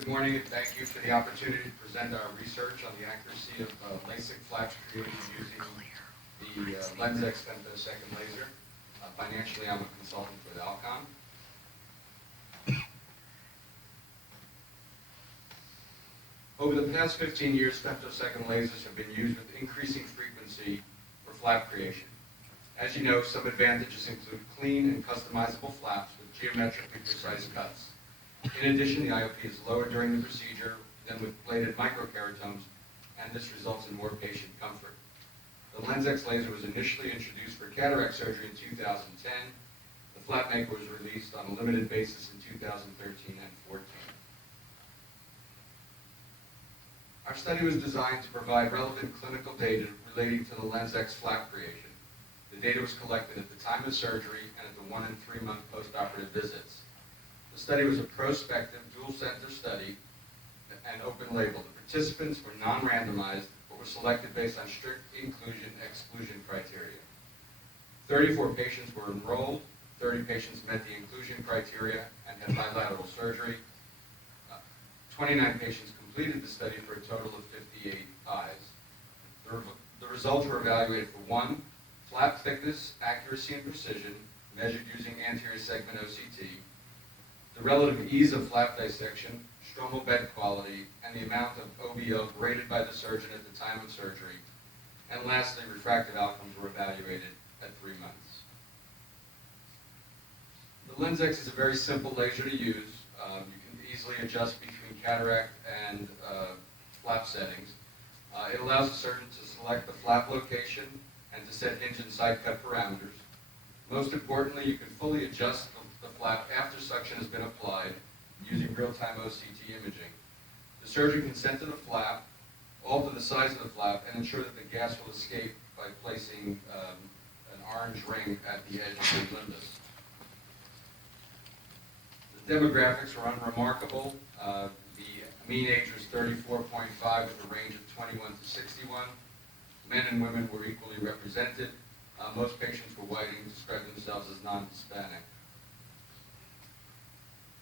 Good morning, and thank you for the opportunity to present our research on the accuracy of LASIK flaps created using the LensX femtosecond laser. Financially, I'm a consultant with Alcon. Over the past 15 years, femtosecond lasers have been used with increasing frequency for flap creation. As you know, some advantages include clean and customizable flaps with geometrically precise cuts. In addition, the IOP is lower during the procedure than with bladed microkeratomes, and this results in more patient comfort. The LensX laser was initially introduced for cataract surgery in 2010. The flap maker was released on a limited basis in 2013 and 14. Our study was designed to provide relevant clinical data relating to the LensX flap creation. The data was collected at the time of surgery and at the 1 and 3 month postoperative visits. The study was a prospective, dual-center study and open-label. The participants were non-randomized, but were selected based on strict inclusion-exclusion criteria. 34 patients were enrolled, 30 patients met the inclusion criteria and had bilateral surgery. 29 patients completed the study for a total of 58 eyes. The results were evaluated for 1, flap thickness, accuracy, and precision, measured using anterior segment OCT, the relative ease of flap dissection, stromal bed quality, and the amount of OBL graded by the surgeon at the time of surgery. And lastly, refractive outcomes were evaluated at 3 months. The LensX is a very simple laser to use. You can easily adjust between cataract and flap settings. It allows the surgeon to select the flap location and to set hinge and side cut parameters. Most importantly, you can fully adjust the flap after suction has been applied using real-time OCT imaging. The surgeon can center the flap, alter the size of the flap, and ensure that the gas will escape by placing an orange ring at the edge of the limbus. The demographics are unremarkable. The mean age was 34.5 with a range of 21 to 61. Men and women were equally represented. Most patients were white and described themselves as non-Hispanic.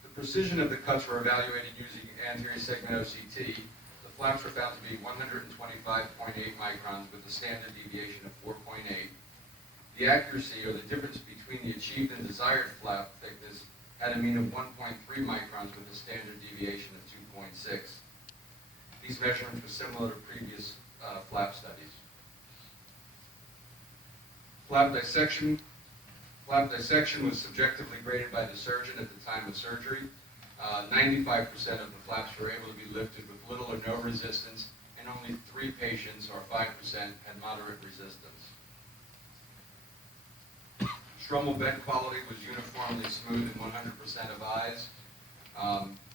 The precision of the cuts were evaluated using anterior segment OCT. The flaps were found to be 125.8 microns with a standard deviation of 4.8. The accuracy, or the difference between the achieved and desired flap thickness, had a mean of 1.3 microns with a standard deviation of 2.6. These measurements were similar to previous flap studies. Flap dissection was subjectively graded by the surgeon at the time of surgery. 95% of the flaps were able to be lifted with little or no resistance, and only 3 patients, or 5%, had moderate resistance. Stromal bed quality was uniformly smooth in 100% of eyes.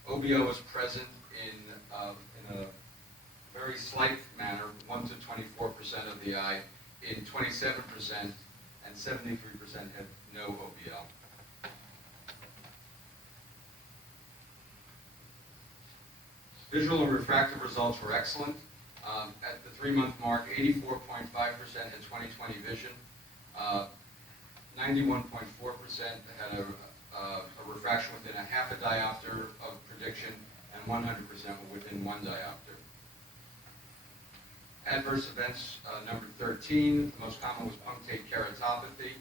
OBL was present in a very slight manner, 1 to 24% of the eye, in 27%, and 73% had no OBL. Visual and refractive results were excellent. At the 3 month mark, 84.5% had 20/20 vision, 91.4% had a refraction within a half a diopter of prediction, and 100% were within 1 diopter. Adverse events, number 13, the most common was punctate keratopathy,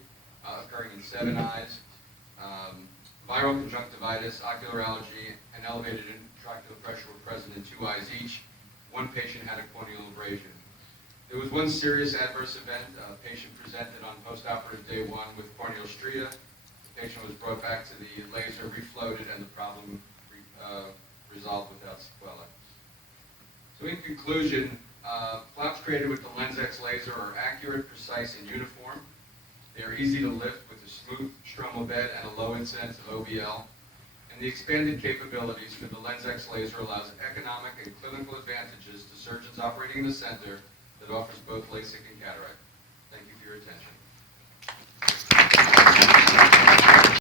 occurring in 7 eyes. Viral conjunctivitis, ocular allergy, and elevated intraocular pressure were present in 2 eyes each. 1 patient had a corneal abrasion. There was 1 serious adverse event. A patient presented on postoperative day 1 with corneal stria. The patient was brought back to the laser, refloated, and the problem resolved without sequelae. So in conclusion, flaps created with the LensX laser are accurate, precise, and uniform. They are easy to lift with a smooth stromal bed and a low incidence of OBL. And the expanded capabilities for the LensX laser allows economic and clinical advantages to surgeons operating in a center that offers both LASIK and cataract. Thank you for your attention.